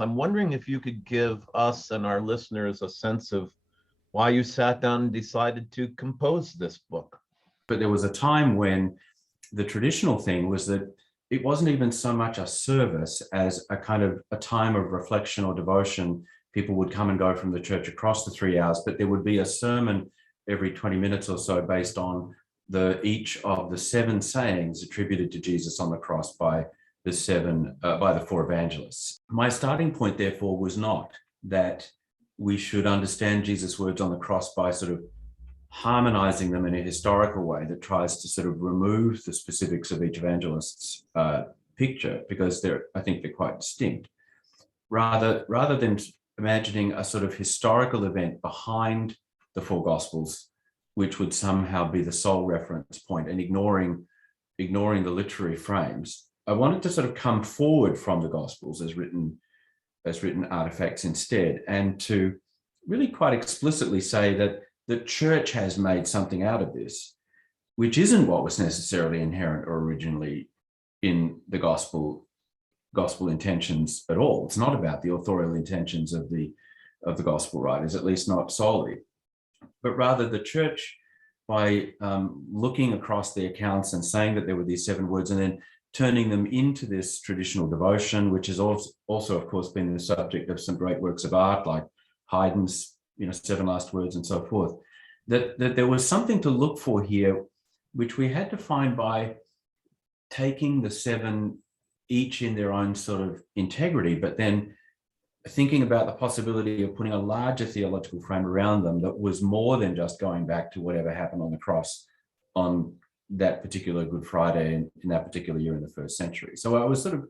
I'm wondering if you could give us and our listeners a sense of why you sat down and decided to compose this book. But there was a time when the traditional thing was that it wasn't even so much a service as a kind of a time of reflection or devotion. People would come and go from the church across the 3 hours, but there would be a sermon every 20 minutes or so based on each of the 7 sayings attributed to Jesus on the cross by the 4 evangelists. My starting point, therefore, was not that we should understand Jesus' words on the cross by sort of harmonizing them in a historical way that tries to sort of remove the specifics of each evangelist's picture, because I think they're quite distinct. Rather than imagining a sort of historical event behind the 4 Gospels, which would somehow be the sole reference point, and ignoring the literary frames, I wanted to sort of come forward from the Gospels as written artifacts instead, and to really quite explicitly say that the church has made something out of this, which isn't what was necessarily inherent or originally in the gospel intentions at all. It's not about the authorial intentions of the gospel writers, at least not solely, but rather the church, by looking across the accounts and saying that there were these 7 words and then turning them into this traditional devotion, which has also of course been the subject of some great works of art like Haydn's 7 Last Words and so forth, that there was something to look for here, which we had to find by taking the 7 each in their own sort of integrity, but then thinking about the possibility of putting a larger theological frame around them that was more than just going back to whatever happened on the cross on that particular Good Friday in that particular year in the 1st century. So I was sort of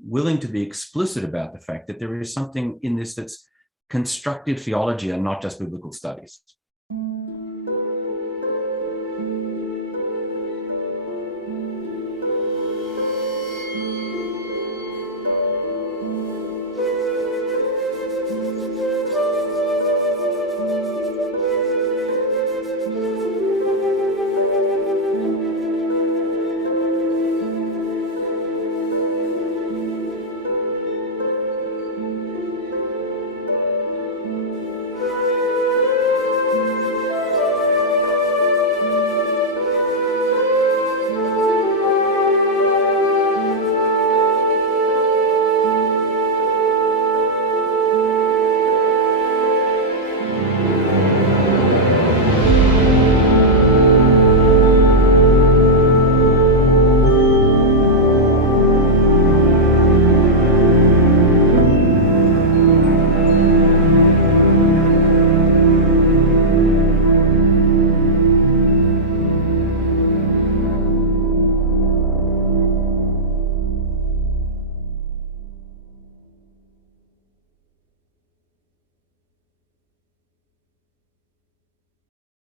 willing to be explicit about the fact that there is something in this that's constructive theology and not just biblical studies.